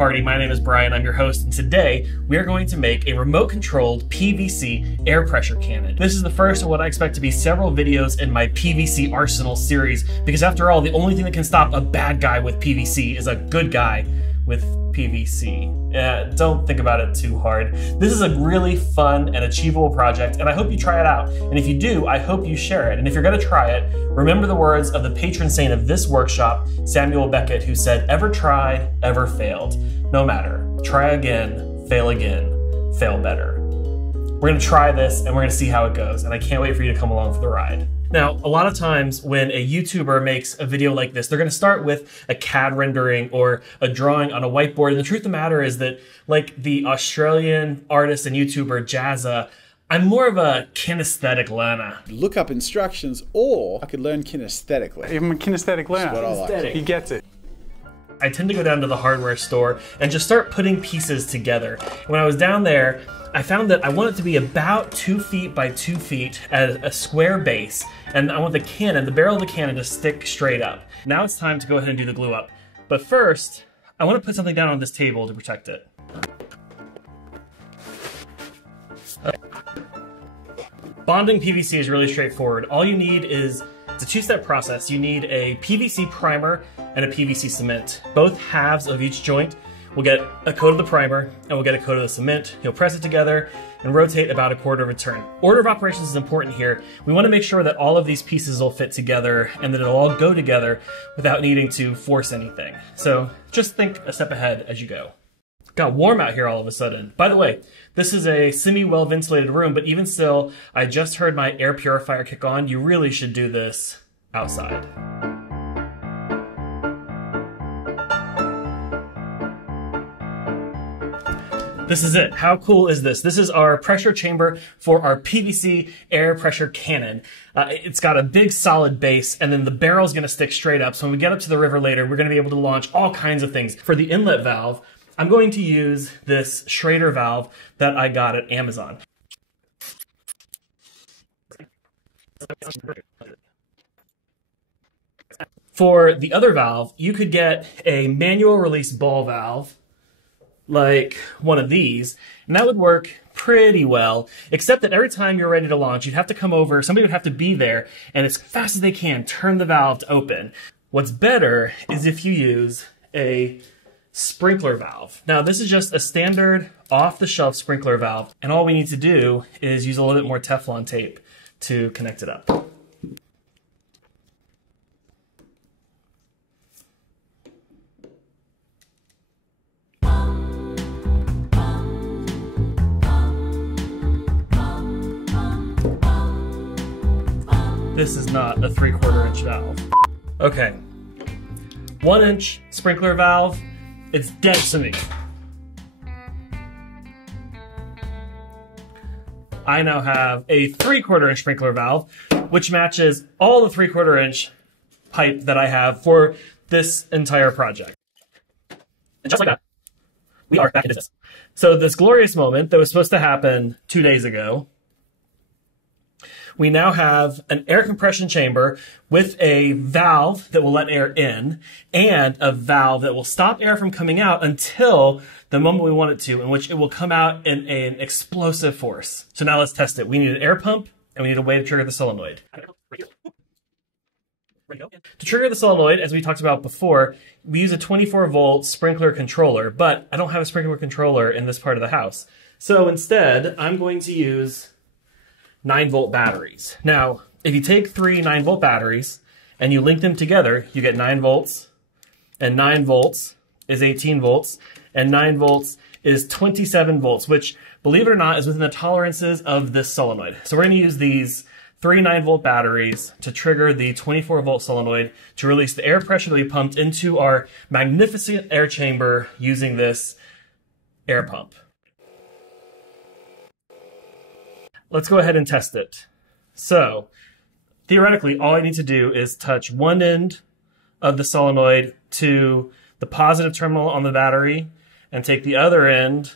party, my name is Brian, I'm your host, and today we are going to make a remote-controlled PVC air pressure cannon. This is the first of what I expect to be several videos in my PVC Arsenal series, because after all, the only thing that can stop a bad guy with PVC is a good guy with PVC. Don't think about it too hard. This is a really fun and achievable project, and I hope you try it out. And if you do, I hope you share it. And if you're gonna try it, remember the words of the patron saint of this workshop, Samuel Beckett, who said, "Ever tried, ever failed. No matter, try again, fail better." We're gonna try this and we're gonna see how it goes, and I can't wait for you to come along for the ride. Now, a lot of times when a YouTuber makes a video like this, they're gonna start with a CAD rendering or a drawing on a whiteboard. And the truth of the matter is that, like the Australian artist and YouTuber Jazza, I'm more of a kinesthetic learner. Look up instructions, or I could learn kinesthetically. I'm a kinesthetic learner. That's what I like. He gets it. I tend to go down to the hardware store and just start putting pieces together. When I was down there, I found that I want it to be about 2 feet by 2 feet at a square base, and I want the barrel of the cannon to stick straight up. Now it's time to go ahead and do the glue up. But first, I want to put something down on this table to protect it. Bonding PVC is really straightforward. All you need is, it's a two-step process. You need a PVC primer and a PVC cement. Both halves of each joint will get a coat of the primer and we'll get a coat of the cement. You'll press it together and rotate about a quarter of a turn. Order of operations is important here. We want to make sure that all of these pieces will fit together and that it'll all go together without needing to force anything. So just think a step ahead as you go. Got warm out here all of a sudden. By the way, this is a semi-well ventilated room, but even still, I just heard my air purifier kick on. You really should do this outside. This is it. How cool is this? This is our pressure chamber for our PVC air pressure cannon. It's got a big solid base, and then the barrel's gonna stick straight up. So when we get up to the river later, we're gonna be able to launch all kinds of things. For the inlet valve, I'm going to use this Schrader valve that I got at Amazon. For the other valve, you could get a manual release ball valve, like one of these, and that would work pretty well, except that every time you're ready to launch, you'd have to come over, somebody would have to be there, and as fast as they can, turn the valve to open. What's better is if you use a sprinkler valve. Now, this is just a standard off-the-shelf sprinkler valve, and all we need to do is use a little bit more Teflon tape to connect it up. This is not a 3/4 inch valve. Okay, 1 inch sprinkler valve, it's dead to me. I now have a 3/4 inch sprinkler valve, which matches all the 3/4 inch pipe that I have for this entire project. And just like that, we are back in business. So this glorious moment that was supposed to happen 2 days ago, we now have an air compression chamber with a valve that will let air in and a valve that will stop air from coming out until the moment we want it to, in which it will come out in an explosive force. So now let's test it. We need an air pump and we need a way to trigger the solenoid. To trigger the solenoid, as we talked about before, we use a 24-volt sprinkler controller, but I don't have a sprinkler controller in this part of the house. So instead, I'm going to use 9-volt batteries. Now, if you take 3 9-volt batteries and you link them together, you get 9 volts, and 9 volts is 18 volts, and 9 volts is 27 volts, which, believe it or not, is within the tolerances of this solenoid. So we're going to use these 3 9-volt batteries to trigger the 24-volt solenoid to release the air pressure that we pumped into our magnificent air chamber using this air pump. Let's go ahead and test it. So, theoretically, all I need to do is touch one end of the solenoid to the positive terminal on the battery and take the other end.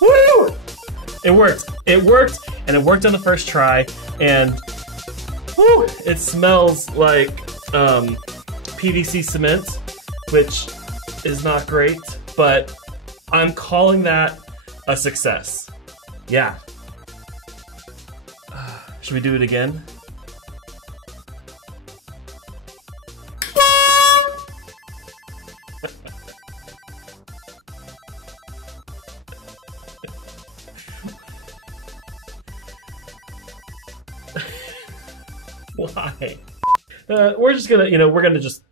Woo! It worked. It worked, and it worked on the first try, and woo, it smells like PVC cement, which is not great, but I'm calling that a success. Yeah. Should we do it again? Why? We're just gonna, we're gonna just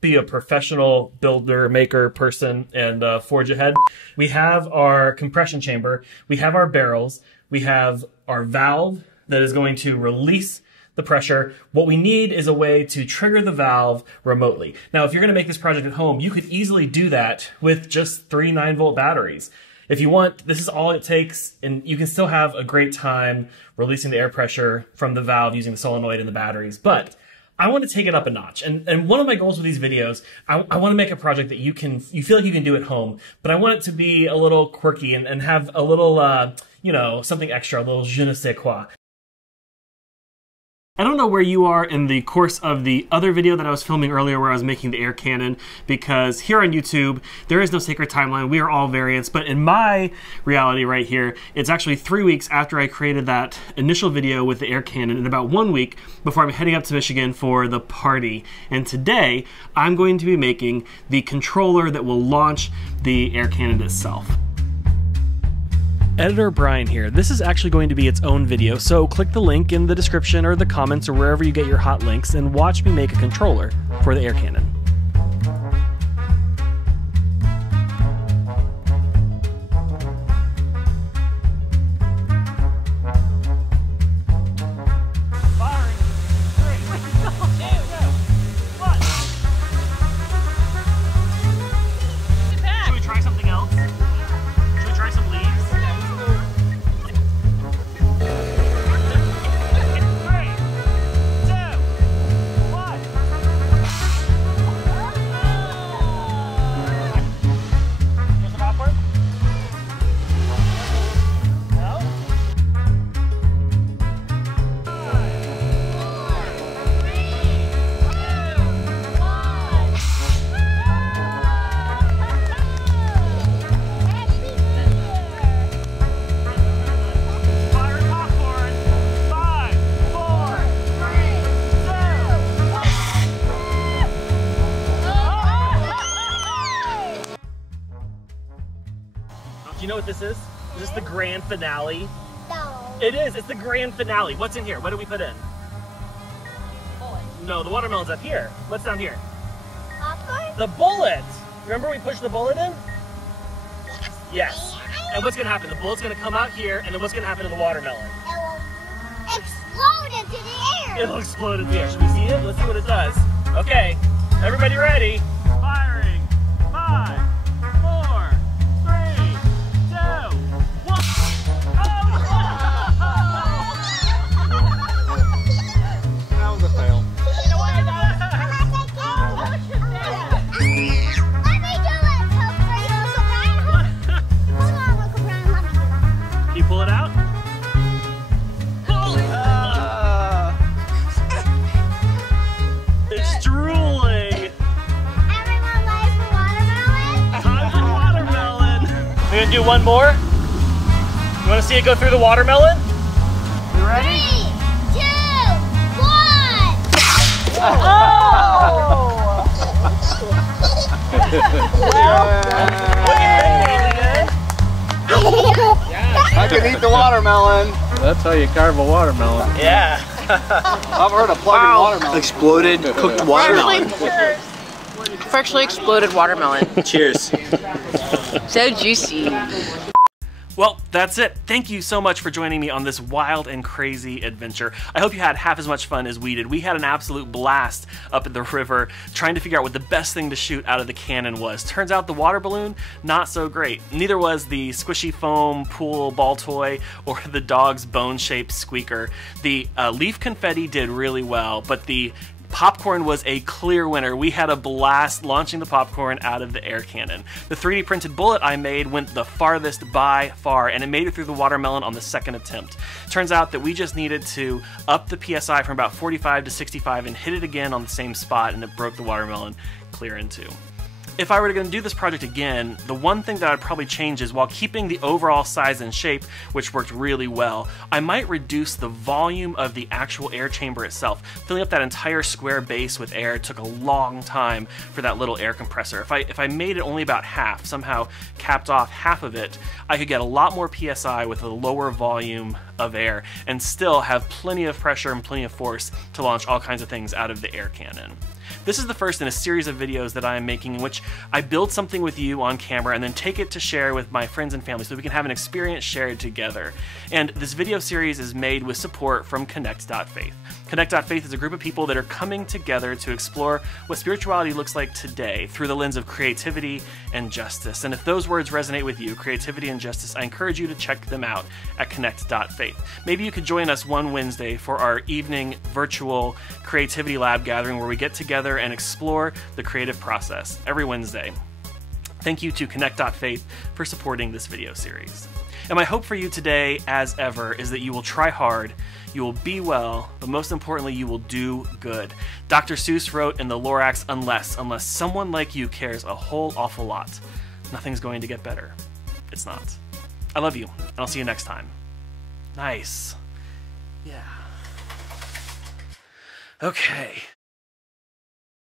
be a professional builder, maker, person, and forge ahead. We have our compression chamber, we have our barrels, we have our valve that is going to release the pressure. What we need is a way to trigger the valve remotely. Now, if you're gonna make this project at home, you could easily do that with just 3 9-volt batteries. If you want, this is all it takes, and you can still have a great time releasing the air pressure from the valve using the solenoid and the batteries. But I want to take it up a notch. And one of my goals with these videos, I want to make a project that you feel like you can do at home, but I want it to be a little quirky and have a little, something extra, a little je ne sais quoi. I don't know where you are in the course of the other video that I was filming earlier where I was making the air cannon, because here on YouTube, there is no sacred timeline. We are all variants, but in my reality right here, it's actually 3 weeks after I created that initial video with the air cannon and about 1 week before I'm heading up to Michigan for the party. And today, I'm going to be making the controller that will launch the air cannon itself. Editor Brian here. This is actually going to be its own video, so click the link in the description or the comments or wherever you get your hot links and watch me make a controller for the air cannon. Should we try something else? Should we try some leaves? Do you know what this is? Is this the grand finale? No. It is. It's the grand finale. What's in here? What did we put in? Bullet. No, the watermelon's up here. What's down here? Popcorn? The bullet. Remember we pushed the bullet in? Yes. And what's gonna happen? The bullet's gonna come out here, and then what's gonna happen to the watermelon? It will explode into the air. It'll explode in the air. Should we see it? Let's see what it does. Okay. Everybody ready? Firing. 5, 4, 3, 2, 1. That was a fail. Can you pull it out? It's drooling. Everyone likes the watermelon? Time for watermelon. We're gonna do one more. You wanna see it go through the watermelon? You ready? 3, 2, 1. Oh! I can eat the watermelon. That's how you carve a watermelon. Yeah. I've heard of plugging watermelon. Exploded cooked watermelon. Freshly exploded watermelon. Cheers. So juicy. Well, that's it. Thank you so much for joining me on this wild and crazy adventure. I hope you had half as much fun as we did. We had an absolute blast up at the river trying to figure out what the best thing to shoot out of the cannon was. Turns out the water balloon, not so great. Neither was the squishy foam pool ball toy or the dog's bone-shaped squeaker. The leaf confetti did really well, but the Popcorn was a clear winner. We had a blast launching the popcorn out of the air cannon. The 3D printed bullet I made went the farthest by far, and it made it through the watermelon on the second attempt. Turns out that we just needed to up the PSI from about 45 to 65 and hit it again on the same spot, and it broke the watermelon clear in two. If I were going to do this project again, the one thing that I'd probably change is, while keeping the overall size and shape, which worked really well, I might reduce the volume of the actual air chamber itself. Filling up that entire square base with air took a long time for that little air compressor. If I made it only about half, somehow capped off half of it, I could get a lot more PSI with a lower volume of air and still have plenty of pressure and plenty of force to launch all kinds of things out of the air cannon. This is the first in a series of videos that I am making in which I build something with you on camera and then take it to share with my friends and family so we can have an experience shared together. And this video series is made with support from Connect.Faith. Connect.Faith is a group of people that are coming together to explore what spirituality looks like today through the lens of creativity and justice. And if those words resonate with you, creativity and justice, I encourage you to check them out at Connect.Faith. Maybe you could join us one Wednesday for our evening virtual creativity lab gathering where we get together and explore the creative process every Wednesday. Thank you to Connect.Faith for supporting this video series. And my hope for you today, as ever, is that you will try hard, you will be well, but most importantly, you will do good. Dr. Seuss wrote in the Lorax, unless someone like you cares a whole awful lot, nothing's going to get better. It's not. I love you, and I'll see you next time. Nice. Yeah. Okay.